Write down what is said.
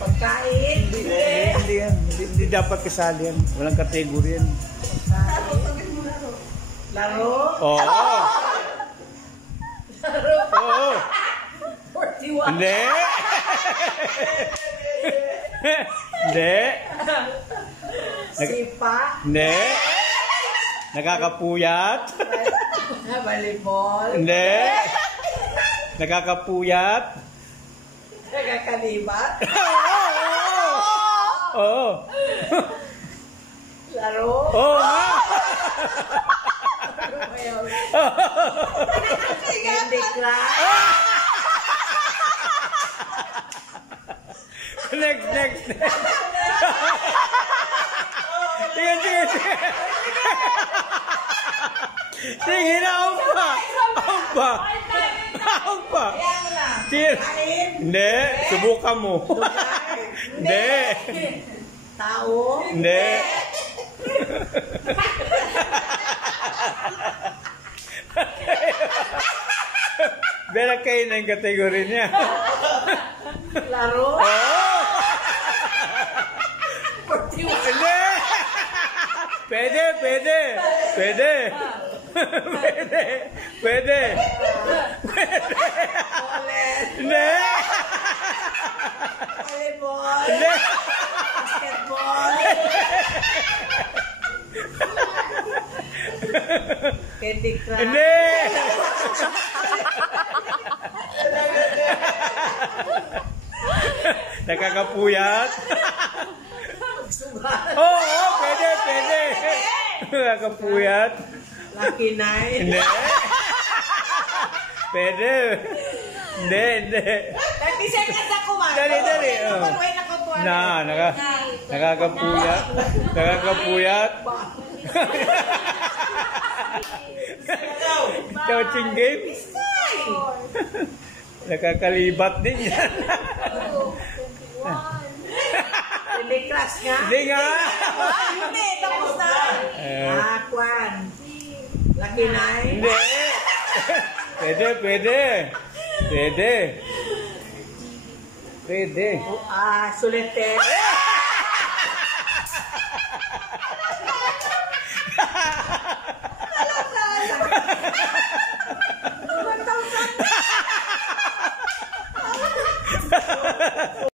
Pagkain. Hindi dapat kasali yan. Walang kategorya yan. Laro. Oo. Oo. 41. Hindi. Hindi. Sipa. Hindi. Nakakapuyat. Volleyball. Hindi. Nakakapuyat. Nakakalibat. Oo. Laro. Oo. Candy Crush. Next. Sige. Sige na, pa. Sige. Hindi, subukan mo. Hindi. Tao. Hindi. Bera kayo na yung kategori niya. Laro. Hindi. Pwede. Hindi. Volleyball. Hindi. Basketball. Candy Crush. Hindi. Nakakapuyat. Oo, pwede. Nakakapuyat. Lucky Nine. Hindi. Pwede. Hindi. 30 seconds ako, man. Dali. Nakakapuyat. Coaching game. Nakakalibat din yan. Candy Crush nga. Hindi nga. Hindi, tapos na. Kwan. Lucky Nine. Hindi. Pwede. Solitaire.